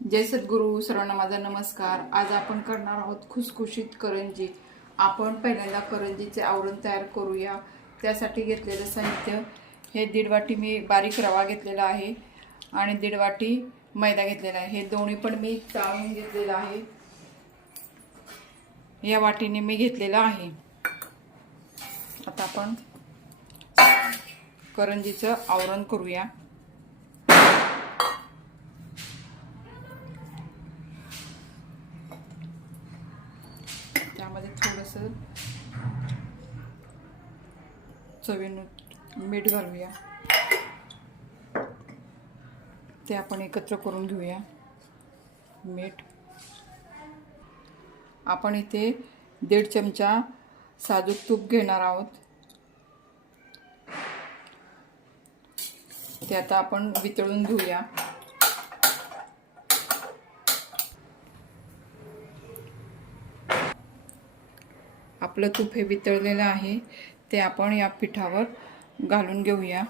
जय सद्गुरू सर्वांना माझा नमस्कार. आज आपण करणार आहोत खुसखुशीत करंजी आपण पहिल्यांदा करंजीचे आवरण तयार करूया. त्यासाठी घेतलेलं साहित्य हे दीड वाटी मी बारीक रवा घेतलेला आहे आणि दीड वाटी मैदा घेतलेला आहे. हे दोन्ही पण मी चाळून घेतलेलं आहे. या वाटीने मी घेतलेलं आहे. आता आपण करंजीचं आवरण करूया. चवीनं मीठ घालूया. ते आपण एकत्र करून घेऊया. मीठ. आपण इथे दीड चमचा साजूक तूप घेणार आहोत. ते आता आपण वितळून घेऊया. आपलं तूप हे वितळलेलं आहे. ते आपण या पिठावर घालून घेऊया.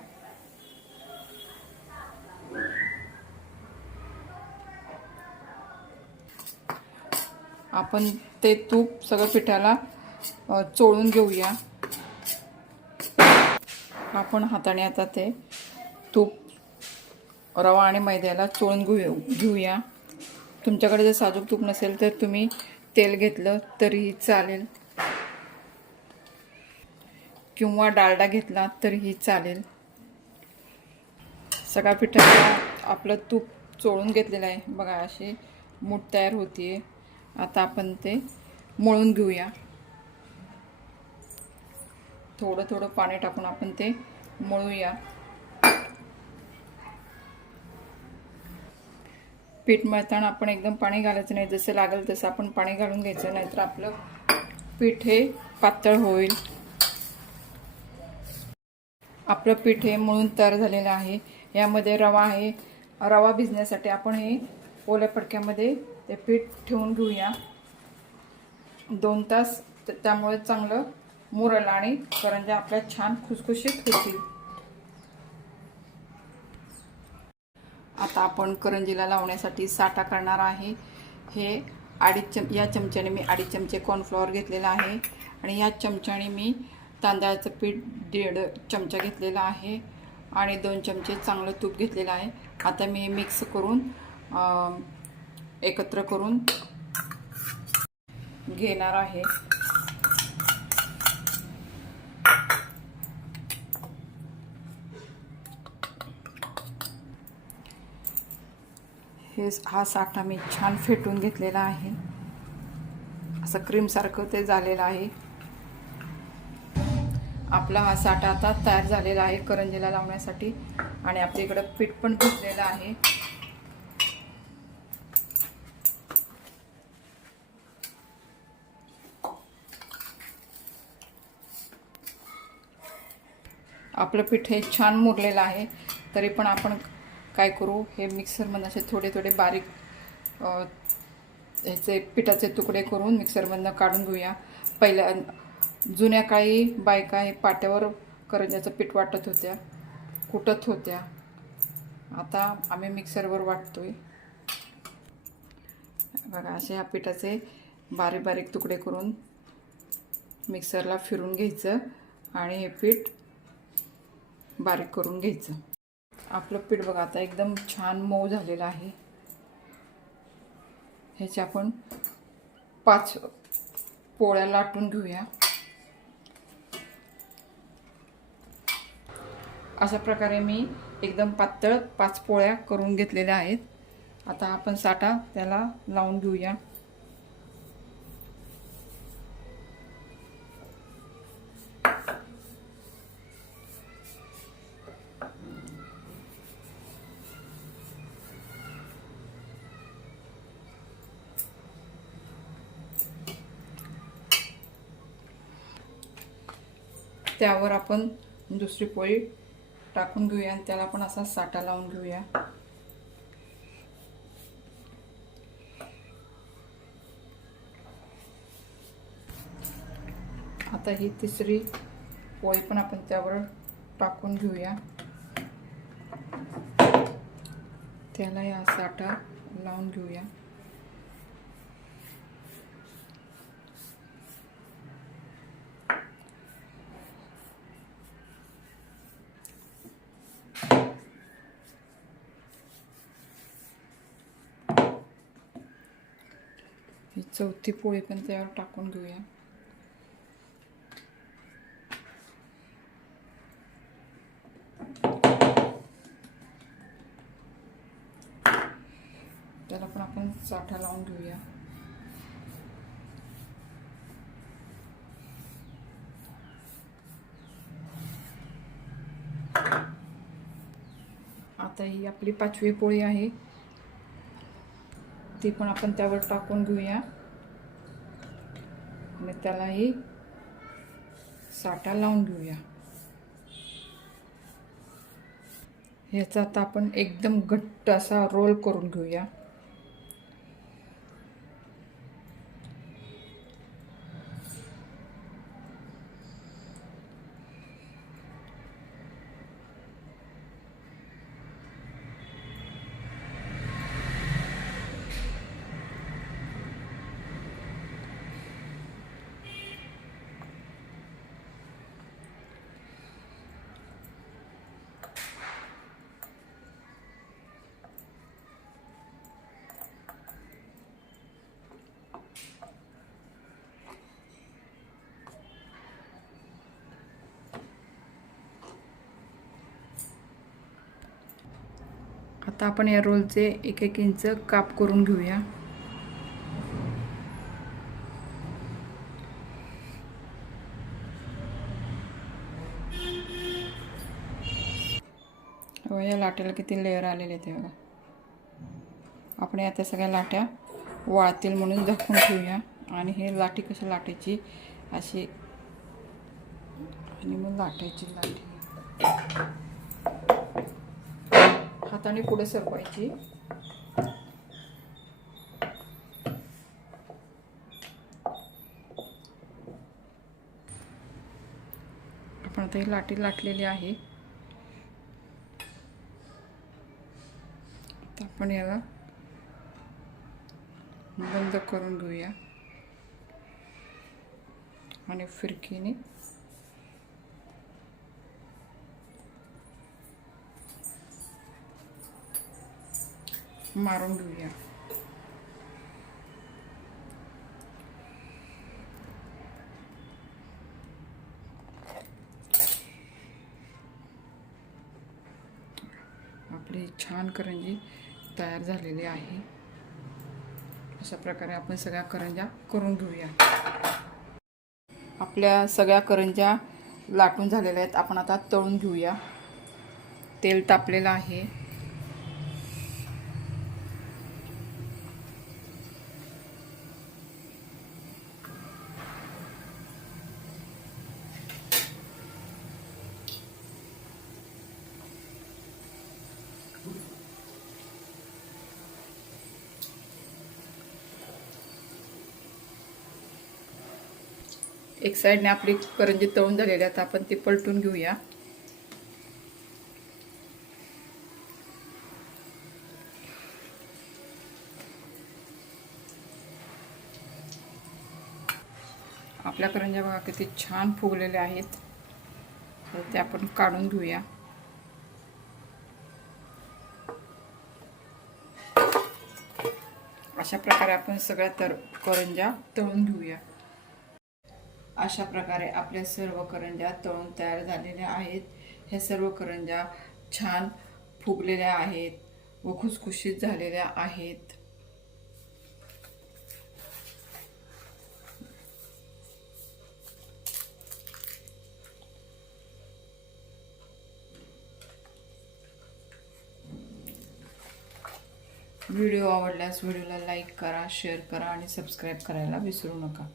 आपण ते तूप सगळं पिठाला चोळून घेऊया. आपण हाताने आता ते तूप रवा आणि मैद्याला चोळून घेऊ घेऊया. तुमच्याकडे जर साजूक तूप नसेल तर तुम्ही तेल घेतलं तरीही चालेल. किंवा डालडा घेतला तरीही चालेल. सगळ्या पिठाला आपलं तूप चोळून घेतलेलं आहे. बघा अशी मूठ तयार होतीये. आता आपण ते मळून घेऊया. थोडं थोडं पाणी टाकून आपण ते मळूया. पीठ मळताना आपण एकदम पाणी घालायचं नाही. जसं लागेल तसं आपण पाणी घालून घ्यायचं नाहीतर आपलं पीठ हे पातळ होईल. आपलं पीठ हे मळून तयार झालेलं आहे. यामध्ये रवा आहे. रवा भिजण्यासाठी आपण हे ओल्या पडक्यामध्ये ते पीठ ठेवून घेऊया. दोन तास त्यामुळे चांगलं मुरल आणि करंजा आपल्या छान खुसखुशीत होतील. आता आपण करंजीला लावण्यासाठी साठा करणार आहे. हे अडीच चम या चमच्याने मी अडीच चमचे कॉर्नफ्लॉवर घेतलेला आहे. आणि या चमच्याने मी तांदळाचं पीठ दीड चमचा घेतलेला आहे आणि दोन चमचे चांगलं तूप घेतलेलं आहे. आता मी मिक्स करून एकत्र करून घेणार आहे. हे हा साठा मी छान फेटून घेतलेला आहे. असं क्रीमसारखं ते झालेलं आहे. आपला हा साठा आता तयार झालेला आहे करंजीला लावण्यासाठी. आणि आपल्या इकडं पीठ पण भिजलेलं आहे. आपलं पीठ हे छान मुरलेलं आहे. तरी पण आपण काय करू हे मिक्सरमधून असे थोडे थोडे बारीक ह्याचे पिठाचे तुकडे करून मिक्सरमधनं काढून घेऊया. पहिल्या जुन्या काळी बायका हे पाट्यावर करंजाचं पीठ वाटत होत्या कुटत होत्या. आता आम्ही मिक्सरवर वाटतो आहे बघा असे ह्या पिठाचे बारीक बारीक तुकडे करून मिक्सरला फिरून घ्यायचं आणि हे पीठ बारीक करून घ्यायचं. आपलं पीठ बघा आता एकदम छान मऊ झालेलं आहे. ह्याचे आपण पाच पोळ्या लाटून घेऊया. अशा प्रकारे मी एकदम पातळ पाच पोळ्या करून घेतलेल्या आहेत. आता आपण साठा त्याला लावून घेऊया. त्यावर आपण दुसरी पोळी टाकून घेऊया आणि त्याला पण असा साठा लावून घेऊया. आता ही तिसरी पोळी पण आपण त्यावर टाकून घेऊया. त्याला या साठा लावून घेऊया ही चौथी पोळी पण त्यावर टाकून घेऊया. त्याला पण आपण साठा लावून घेऊया. आता ही आपली पाचवी पोळी आहे. ती पण आपण त्यावर टाकून घेऊया. आणि त्यालाही साठा लावून घेऊया. ह्याचा आता आपण एकदम घट्ट असा रोल करून घेऊया. आता आपण या रोलचे एक एक इंच काप करून घेऊया. हो, या लाटेला किती लेअर आलेले ते बघा. आपण या त्या सगळ्या लाट्या वाळतील म्हणून झाकून ठेवूया. आणि हे लाटी कशी लाटायची? अशी. आणि मग लाटायची लाटी. हाताने पुढे सरकवायची. आपण आता ही लाटी लाटलेली आहे. आपण याला बंद करून घेऊया. आणि फिरकीने मारून घेऊया आपली छान करंजी तयार झालेली आहे. अशा प्रकारे आपण सगळ्या करंज्या करून घेऊया. आपल्या सगळ्या करंज्या लाटून झालेल्या आहेत. आपण आता तळून घेऊया. तेल तापलेलं आहे. एक साईडने आपली करंजी तळून झालेली आहे आता आपण ती पलटून घेऊया. आपल्या करंज्या बघा किती छान फुगलेल्या आहेत. तर ते आपण काढून घेऊया. अशा प्रकारे आपण सगळ्या तर करंज्या तळून घेऊया. अशा प्रकारे आपल्या सर्व करंज्या तळून तयार झालेल्या आहेत. ह्या सर्व करंज्या छान फुगलेल्या आहेत व खुसखुशीत झालेल्या आहेत. व्हिडिओ आवडल्यास व्हिडिओला लाईक करा शेअर करा आणि सबस्क्राईब करायला विसरू नका.